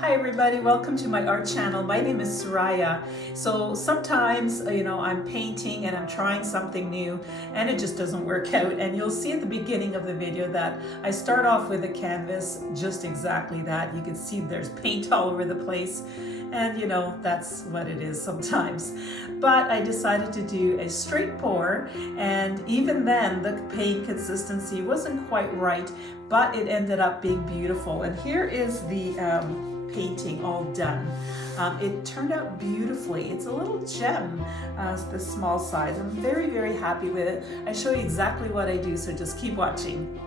Hi everybody, welcome to my art channel. My name is Soraya. So sometimes, I'm painting and I'm trying something new and it just doesn't work out. And you'll see at the beginning of the video that I start off with a canvas, just exactly that. You can see there's paint all over the place. And that's what it is sometimes. But I decided to do a straight pour, and even then the paint consistency wasn't quite right, but it ended up being beautiful. And here is the painting all done. It turned out beautifully. It's a little gem, the small size. I'm very, very happy with it. I show you exactly what I do, so just keep watching.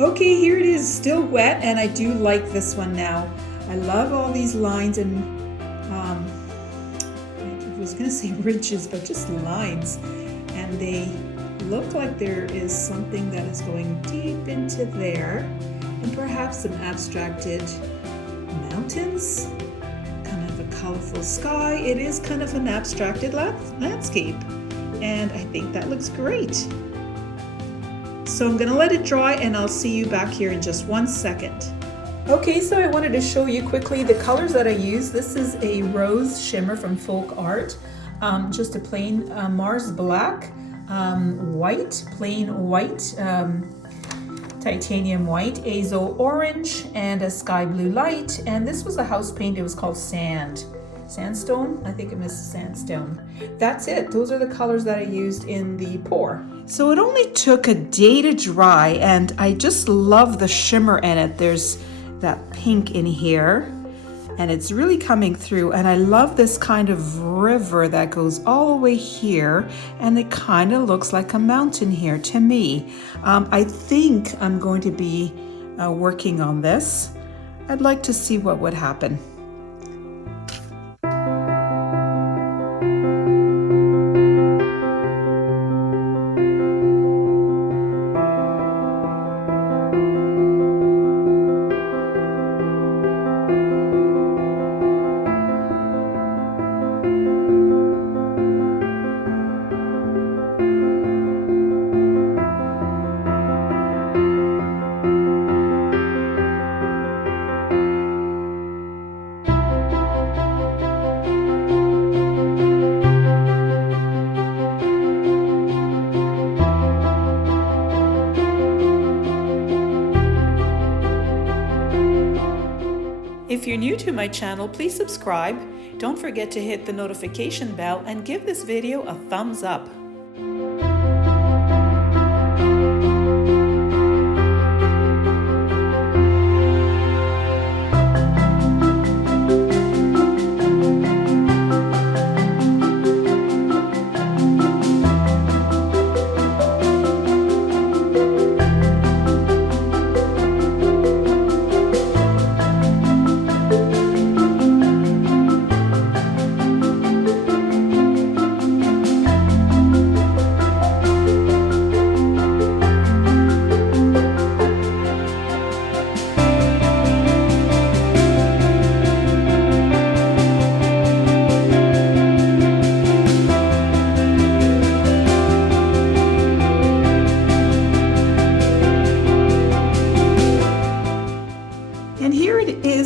Okay, here it is, still wet, and I do like this one now. I love all these lines and I was gonna say ridges, but just lines. And they look like there is something that is going deep into there, and perhaps some abstracted mountains, kind of a colorful sky. It is kind of an abstracted landscape, and I think that looks great. So I'm gonna let it dry and I'll see you back here in just 1 second. Okay, so I wanted to show you quickly the colors that I use. This is a rose shimmer from Folk Art, just a plain Mars black, white, plain white, titanium white, azo orange, and a sky blue light. And this was a house paint, it was called Sandstone. I think it was sandstone. That's it. Those are the colors that I used in the pour. So it only took a day to dry, and I just love the shimmer in it. There's that pink in here, and it's really coming through. And I love this kind of river that goes all the way here, and it kind of looks like a mountain here to me. I think I'm going to be working on this. I'd like to see what would happen. If you're new to my channel, please subscribe. Don't forget to hit the notification bell and give this video a thumbs up.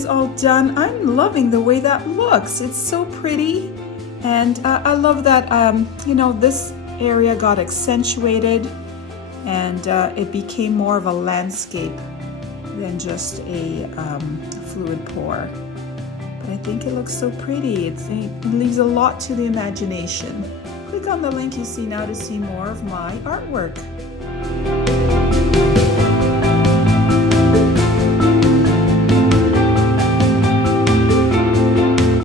is all done. I'm loving the way that looks. It's so pretty. And I love that, you know, this area got accentuated and it became more of a landscape than just a fluid pour. But I think it looks so pretty. It leaves a lot to the imagination. Click on the link you see now to see more of my artwork.